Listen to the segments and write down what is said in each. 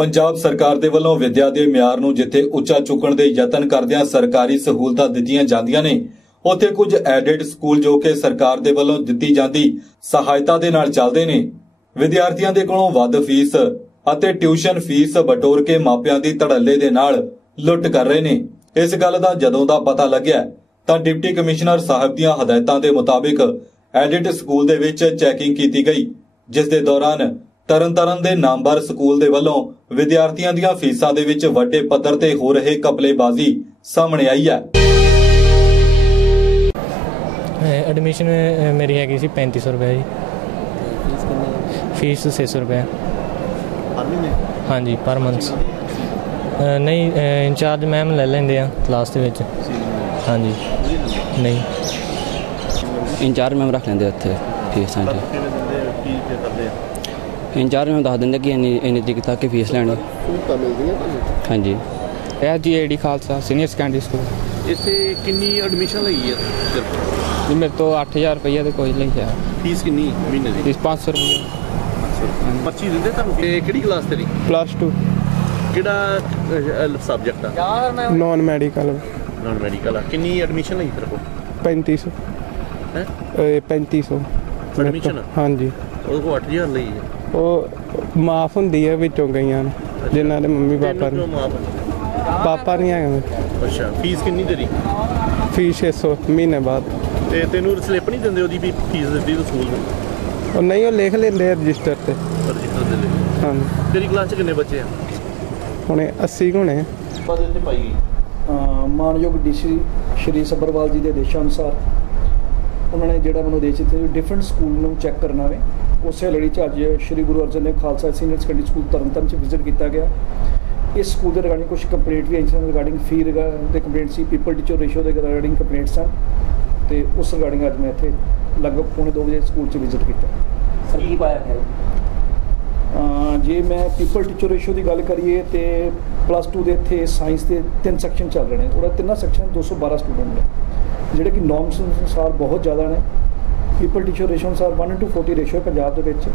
ਪੰਜਾਬ ਸਰਕਾਰ ਦੇ ਵੱਲੋਂ ਵਿਦਿਆ ਦੇ ਮਿਆਰ ਨੂੰ ਜਿੱਥੇ ਉੱਚਾ ਚੁੱਕਣ ਦੇ ਯਤਨ ਕਰਦਿਆਂ ਸਰਕਾਰੀ ਸਹੂਲਤਾਂ ਦਿੱਤੀਆਂ ਜਾਂਦੀਆਂ ਨੇ, ਉੱਥੇ ਕੁਝ ਐਡਿਡ ਸਕੂਲ ਜੋ ਕਿ ਸਰਕਾਰ ਦੇ ਵੱਲੋਂ ਦਿੱਤੀ ਜਾਂਦੀ ਸਹਾਇਤਾ ਦੇ ਨਾਲ ਚੱਲਦੇ ਨੇ। ਵਿਦਿਆਰਥੀਆਂ ਦੇ ਕੋਲੋਂ ਵੱਧ ਫੀਸ ਅਤੇ ਟਿਊਸ਼ਨ ਫੀਸ ਬਟੋਰ ਕੇ ਮਾਪਿਆਂ ਦੀ ਧੜੱਲੇ ਦੇ ਨਾਲ ਲੁੱਟ ਕਰ ਰਹੇ ਨੇ। ਇਸ ਗੱਲ ਦਾ ਜਦੋਂ ਦਾ ਪਤਾ ਲੱਗਿਆ, ਤਾਂ ਡਿਪਟੀ ਕਮਿਸ਼ਨਰ ਸਾਹਿਬ ਦੀਆਂ ਹਦਾਇਤਾਂ ਦੇ ਮੁਤਾਬਿਕ ਐਡਿਟ ਸਕੂਲ ਦੇ ਵਿੱਚ ਚੈਕਿੰਗ ਕੀਤੀ ਗਈ, ਜਿਸ ਦੇ ਦੌਰਾਨ ਤਰਨਤਾਰਨ ਦੇ ਨਾਮਵਰ ਸਕੂਲ ਦੇ ਵੱਲੋਂ ਵਿਦਿਆਰਥੀਆਂ ਦੀਆਂ ਫੀਸਾਂ ਦੇ ਵਿੱਚ ਵੱਡੇ ਪੱਧਰ ਤੇ ਹੋ ਰਹੇ ਕਪਲੇਬਾਜ਼ੀ ਸਾਹਮਣੇ ਆਈ ਹੈ। ਐਡਮਿਸ਼ਨ ਮੇਰੀ ਹੈਗੀ ਸੀ 3500 ਰੁਪਏ ਜੀ। ਫੀਸ ਕਿੰਨੀ ਹੈ? ਫੀਸ 600 ਰੁਪਏ। ਹਾਂਜੀ ਪਰ ਮੰਥ ਨਹੀਂ ਇੰਚਾਰਜ ਮੈਮ ਲੈ ਲੈਂਦੇ ਆ ਕਲਾਸ ਦੇ ਵਿੱਚ। ਹਾਂਜੀ। ਨਹੀਂ। ਇੰਚਾਰਜ ਮੈਮ ਰੱਖ ਲੈਂਦੇ ਉੱਥੇ ਫੀਸਾਂ ਕੀ ਕਰਦੇ ਆ? ਇੰਚਾਰਜ ਮੈਮ ਦੱਸ ਦਿੰਦੇ ਕਿ ਇੰਨੀ ਇੰਨੀ ਤਰੀਕ ਤੱਕ ਫੀਸ ਲੈਣੀ। ਸਹੂਲਤਾਂ ਮਿਲਦੀਆਂ ਤੁਹਾਨੂੰ? ਹਾਂਜੀ। ਇਹ GAD Khalsa senior secondary school ਇੱਥੇ ਕਿੰਨੀ ਐਡਮਿਸ਼ਨ ਲਈ ਹੈ ਜੀ ਮੇਰੇ ਤੋਂ 8000 ਰੁਪਈਆ ਤੇ ਕੋਈ ਲਈ ਆ ਫੀਸ ਕਿੰਨੀ ਮਹੀਨੇ ਦੀ? ਫੀਸ 500 ਰੁਪਈਆ। ਪਰਚੀ ਦਿੰਦੇ ਤੁਹਾਨੂੰ? ਕਿਹੜੀ ਕਲਾਸ ਤੇਰੀ? ਪਲੱਸ 2 ਕਿਹੜਾ ਸਬਜੈਕਟ ਆ? ਨਾਨ ਮੈਡੀਕਲ ਨਾਨ ਮੈਡੀਕਲ ਆ। ਕਿੰਨੀ ਐਡਮਿਸ਼ਨ ਲਈ ਤੇਰੇ ਕੋਲ? 3500 ਹੈ? ਇਹ 3500 Admission? ਹਾਂਜੀ। ਉਹਦੇ ਕੋਲ 8000 ਲਈ ਹੈ ਉਹ ਮਾਫ ਹੁੰਦੀ ਹੈ ਵਿੱਚੋਂ ਗਈਆਂ ਨੇ ਜਿਨ੍ਹਾਂ ਦੇ ਮੰਮੀ ਪਾਪਾ ਨੇ। ਪਾਪਾ ਨਹੀਂ ਹੈਗੇ। ਮੇਰੇ ਅੱਛਾ ਫੀਸ ਕਿੰਨੀ ਤੇਰੀ? ਫੀਸ 600 ਮਹੀਨੇ ਬਾਅਦ। ਤੇ ਤੈਨੂੰ ਸਲਿੱਪ ਨਹੀਂ ਦਿੰਦੇ ਉਹਦੀ ਵੀ ਫੀਸ ਦਿੱਤੀ ਤੂੰ ਸਕੂਲ ਨੂੰ ਉਹ ਨਹੀਂ ਉਹ ਲਿਖ ਲੈਂਦੇ ਰਜਿਸਟਰ ਤੇ। ਰਜਿਸਟਰ ਦੇ ਲਈ। ਹਾਂ ਤੇਰੀ ਕਲਾਸ 'ਚ ਕਿੰਨੇ ਬੱਚੇ ਆ? ਹੁਣੇ 80 ਹੋਣੇ ਬਸ ਇੱਥੇ ਪਾਈ ਗਈ ਅ, ਮਾਨਯੋਗ ਡੀਸੀ ਸ਼੍ਰੀ ਸੱਭਰਵਾਲ ਜੀ ਦੇ ਆਦੇਸ਼ਾਂ ਅਨੁਸਾਰ ਉਹਨਾਂ ਨੇ ਜਿਹੜਾ ਮੈਨੂੰ ਆਦੇਸ਼ ਦਿੱਤੇ ਡਿਫਰੈਂਟ ਸਕੂਲ ਨੂੰ ਚੈੱਕ ਕਰਨਾ ਵੇ। ਉਸੇ ਲੜੀ ਚ ਅੱਜ Shri Guru Arjan Dev Khalsa senior secondary school Tarntaran ਚ ਵਿਜ਼ਿਟ ਕੀਤਾ ਗਿਆ। ਇਸ ਸਕੂਲ ਦੇ ਰਿਗਾਰਡਿੰਗ ਕੁਝ ਕੰਪਲੇਂਟ ਵੀ ਆਈ ਸਨ ਰਿਗਾਰਡਿੰਗ ਫੀ ਦੇ ਕੰਪਲੇਂਟ ਸੀ ਪੀਪਲ ਟੀਚਰ ਰੇਸ਼ੋ ਦੇ ਰਿਗਾਰਡਿੰਗ ਕੰਪਲੇਂਟ ਸਨ। ਤੇ ਉਸ ਰਿਗਾਰਡਿੰਗ ਅੱਜ ਮੈਂ ਇੱਥੇ ਲਗਭਗ ਪੌਣੇ 2 ਵਜੇ ਸਕੂਲ ਚ ਵਿਜ਼ਿਟ ਕੀਤਾ। ਸਰ ਕੀ ਪਾਇਆ ਹੈ ਜੇ? ਮੈਂ ਪੀਪਲ ਟੀਚਰ ਰੇਸ਼ੋ ਦੀ ਗੱਲ ਕਰੀਏ ਤੇ ਪਲੱਸ 2 ਦੇ ਇੱਥੇ ਸਾਇੰਸ ਦੇ ਤਿੰਨ ਸੈਕਸ਼ਨ ਚੱਲ ਰਹੇ ਨੇ। ਉਹਦਾ ਤਿੰਨਾਂ ਸੈਕਸ਼ਨ 212 ਸਟੂਡੈਂਟ ਨੇ। ਜਿਹੜੇ ਕਿ ਨੋਰਮਸ ਅਨੁਸਾਰ ਬਹੁਤ ਜ਼ਿਆਦਾ ਨੇ। ਪੀਪਲ ਟੀਚਰ ਰੇਸ਼ੋ ਅਨੁਸਾਰ 1 4 ਰੇਸ਼ੋ ਪੰਜਾਬ ਦੇ ਵਿੱਚ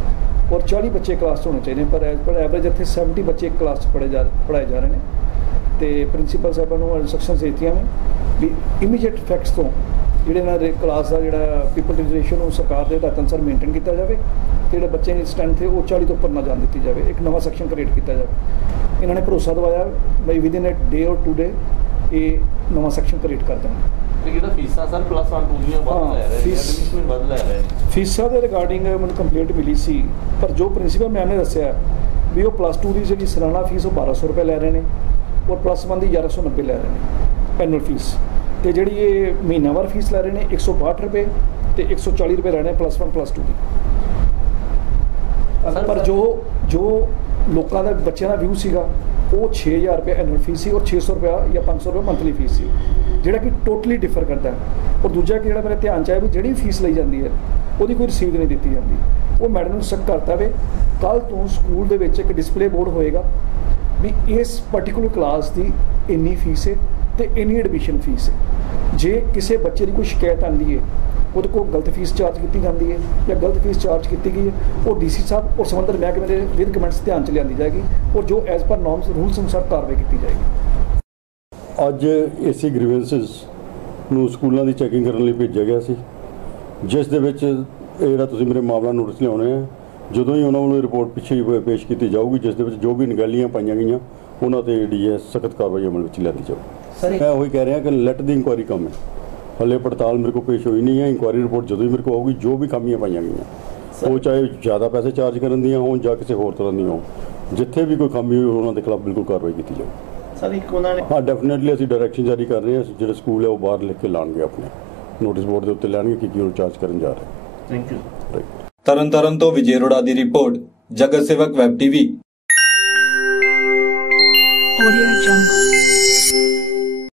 ਔਰ 40 ਬੱਚੇ ਕਲਾਸ 'ਚ ਹੋਣੇ ਚਾਹੀਦੇ ਨੇ, ਪਰ ਐਜ਼ ਪਰ ਐਵਰੇਜ ਇੱਥੇ 70 ਬੱਚੇ ਇੱਕ ਕਲਾਸ 'ਚ ਪੜ੍ਹੇ ਜਾ ਪੜ੍ਹਾਏ ਜਾ ਰਹੇ ਨੇ। ਤੇ ਪ੍ਰਿੰਸੀਪਲ ਸਾਹਿਬਾਂ ਨੂੰ ਇਨਸਟਰਕਸ਼ਨਸ ਦਿੱਤੀਆਂ ਨੇ ਵੀ ਇਮੀਡੀਏਟ ਇਫੈਕਟਸ ਤੋਂ ਜਿਹੜੇ ਇਹਨਾਂ ਦੇ ਕਲਾਸ ਦਾ ਜਿਹੜਾ ਪੀਪਲ ਟੀਚਰ ਰੇਸ਼ੋ ਨੂੰ ਸਰਕਾਰ ਦੇ ਹਦਾਇਤਾਂ ਅਨੁਸਾਰ ਮੇਨਟੇਨ ਕੀਤਾ ਜਾਵੇ ਤੇ ਜਿਹੜੇ ਬੱਚੇ ਦੀ ਸਟਰੈਂਥ ਹੈ ਉਹ 40 ਤੋਂ ਉੱਪਰ ਨਾ ਜਾਣ ਦਿੱਤੀ ਜਾਵੇ ਇੱਕ ਨਵਾਂ ਸੈਕਸ਼ਨ ਕ੍ਰੀਏਟ ਕੀਤਾ ਜਾਵੇ। ਇਹਨਾਂ ਨੇ ਭਰੋਸਾ ਦਵਾਇਆ ਬਈ ਵਿਦਿਨ ਅ ਡੇ ਔਰ ਟੂ ਡੇ ਇਹ ਨਵਾਂ ਸੈਕਸ਼ਨ ਕ੍ਰੀਏਟ ਕਰ ਦੇਣਗੇ। ਤੇ ਜਿਹੜਾ ਫੀਸਾਂ ਸਰ ਪਲੱਸ 1 2 ਦੀਆਂ ਵੱਧ ਹਾਂ, ਲੈ ਰਹੇ ਨੇ ਫੀਸ- ਐਡਮਿਸ਼ਨ ਵੀ ਵੱਧ ਲੈ ਰਹੇ ਨੇ। ਫੀਸਾਂ ਦੇ ਰਿਗਾਰਡਿੰਗ ਮੈਨੂੰ ਕੰਪਲੇਂਟ ਮਿਲੀ ਸੀ ਪਰ ਜੋ ਪ੍ਰਿੰਸੀਪਲ ਮੈਮ ਨੇ ਦੱਸਿਆ ਵੀ ਉਹ ਪਲੱਸ 2 ਦੀ ਜਿਹੜੀ ਸਾਲਾਨਾ ਫੀਸ ਉਹ 1200 ਰੁਪਏ ਲੈ ਰਹੇ ਨੇ ਔਰ ਪਲੱਸ 1 ਦੀ 1190 ਲੈ ਰਹੇ ਨੇ ਐਨੂਅਲ ਫੀਸ ਤੇ ਜਿਹੜੀ ਇਹ ਮਹੀਨਾਵਾਰ ਫੀਸ ਲੈ ਰਹੇ ਨੇ 162 ਰੁਪਏ ਤੇ 140 ਰੁਪਏ ਲੈਣੇ ਪਲੱਸ 1 ਪਲੱਸ 2 ਦੀ। ਪਰ ਜੋ ਜੋ ਲੋਕਾਂ ਦਾ ਬੱਚਿਆਂ ਦਾ ਵਿਊ ਸੀਗਾ ਉਹ 6000 ਰੁਪਏ ਐਨੂਅਲ ਫੀਸ ਸੀ ਔਰ 600 ਰੁਪਏ ਜਾਂ 500 ਰੁਪਏ ਮੰਥਲੀ ਫੀਸ ਸੀ। ਜਿਹੜਾ ਕਿ ਟੋਟਲੀ ਡਿਫਰ ਕਰਦਾ ਔਰ ਦੂਜਾ ਕਿ ਜਿਹੜਾ ਮੇਰੇ ਧਿਆਨ ਚ ਆਇਆ ਵੀ ਜਿਹੜੀ ਫੀਸ ਲਈ ਜਾਂਦੀ ਹੈ, ਉਹਦੀ ਕੋਈ ਰਸੀਦ ਨਹੀਂ ਦਿੱਤੀ ਜਾਂਦੀ। ਉਹ ਮੈਡਮ ਨੂੰ ਸਖਤ ਕਰਤਾ ਵੇ। ਕੱਲ ਤੋਂ ਸਕੂਲ ਦੇ ਵਿੱਚ ਇੱਕ ਡਿਸਪਲੇ ਬੋਰਡ ਹੋਏਗਾ ਵੀ ਇਸ ਪਾਰਟਿਕੂਲਰ ਕਲਾਸ ਦੀ ਇੰਨੀ ਫੀਸ ਹੈ ਤੇ ਇੰਨੀ ਐਡਮਿਸ਼ਨ ਫੀਸ ਹੈ। ਜੇ ਕਿਸੇ ਬੱਚੇ ਦੀ ਕੋਈ ਸ਼ਿਕਾਇਤ ਆਉਂਦੀ ਹੈ, ਉਹਦੇ ਕੋਲ ਗਲਤ ਫੀਸ ਚਾਰਜ ਕੀਤੀ ਜਾਂਦੀ ਹੈ ਜਾਂ ਗਲਤ ਫੀਸ ਚਾਰਜ ਕੀਤੀ ਗਈ ਹੈ, ਉਹ ਡੀਸੀ ਸਾਹਿਬ ਔਰ ਸੰਬੰਧਿਤ ਮਹਿਕਮੇ ਦੇ ਵਿਦ ਕਮੈਂਟਸ ਧਿਆਨ ਚ ਲਿਆਂਦੀ ਜਾਏਗੀ ਔਰ ਜੋ ਐਜ਼ ਪਰ ਨਾਰਮਸ ਰੂਲਸ ਅਨੁਸਾਰ ਕਾਰਵਾਈ ਕੀਤੀ ਜਾਏਗੀ। ਅੱਜ ਏਸੀ ਗ੍ਰੀਵੈਂਸਸ ਨੂੰ ਸਕੂਲਾਂ ਦੀ ਚੈਕਿੰਗ ਕਰਨ ਲਈ ਭੇਜਿਆ ਗਿਆ ਸੀ। ਜਿਸ ਦੇ ਵਿੱਚ ਇਹ ਜਿਹੜਾ ਤੁਸੀਂ ਮੇਰੇ ਮਾਮਲਾ ਨੋਟਿਸ ਲਿਆਉਣੇ ਆ ਜਦੋਂ ਹੀ ਉਹਨਾਂ ਵੱਲੋਂ ਰਿਪੋਰਟ ਪਿੱਛੇ ਹੀ ਪੇਸ਼ ਕੀਤੀ ਜਾਊਗੀ ਜਿਸ ਦੇ ਵਿੱਚ ਜੋ ਵੀ ਨਗਾਲੀਆਂ ਪਾਈਆਂ ਗਈਆਂ ਉਹਨਾਂ ਤੇ ਜਿਹੜੀ ਹੈ ਸਖਤ ਕਾਰਵਾਈ ਅਮਲ ਵਿੱਚ ਲਿਆਂਦੀ ਜਾਊ ਮੈਂ ਉਹੀ ਕਹਿ ਰਿਹਾ ਕਿ ਲੈਟ ਦੀ ਇਨਕੁਆਇਰੀ ਕਮ ਹੈ ਹਲੇ ਪੜਤਾਲ ਮੇਰੇ ਕੋਲ ਪੇਸ਼ ਹੋਈ ਨਹੀਂ ਹੈ ਇਨਕੁਆਇਰੀ ਰਿਪੋਰਟ ਜਦੋਂ ਹੀ ਮੇਰੇ ਕੋਲ ਆਊਗੀ ਜੋ ਵੀ ਖਾਮੀਆਂ ਪਾਈਆਂ ਗਈਆਂ। ਉਹ ਚਾਹੇ ਜ਼ਿਆਦਾ ਪੈਸੇ ਚਾਰਜ ਕਰਨ ਦੀਆਂ ਹੋਣ ਜਾਂ ਕਿਸੇ ਹੋਰ ਤਰ੍ਹਾਂ ਦੀਆਂ ਹੋਣ ਜਿੱਥੇ ਵੀ ਕੋਈ ਖਾਮੀ ਹੋਈ ਉਹਨਾਂ ਦੇ ਖਿਲਾਫ ਬਿਲਕੁਲ ਕਾਰਵਾਈ ਕੀਤੀ ਜਾਊ। ਸਰ ਇੱਕ ਉਹਨਾਂ ਨੇ ਹਾਂ ਡੈਫੀਨਿਟਲੀ ਅਸੀਂ ਡਾਇਰੈਕਸ਼ਨ ਜਾਰੀ ਕਰ ਰਹੇ ਹਾਂ। ਜਿਹੜੇ ਸਕੂਲ ਹੈ ਉਹ ਬਾਹਰ ਲਿਖ ਕੇ ਲਾਣਗੇ ਆਪਣੇ। ਨੋਟਿਸ ਬੋਰਡ ਦੇ ਉੱਤੇ ਲੈਣਗੇ ਕਿ ਕੀ ਉਹ ਚਾਰਜ ਕਰਨ ਜਾ ਰਹੇ। ਥੈਂਕ ਯੂ ਰਾਈਟ ਤਰਨਤਾਰਨ ਤੋਂ ਵਿਜੇ ਅਰੋੜਾ ਦੀ ਰਿਪੋਰਟ ਜਗਤ ਸੇਵਕ ਵੈਬ ਟੀਵੀ। Audio Jungle.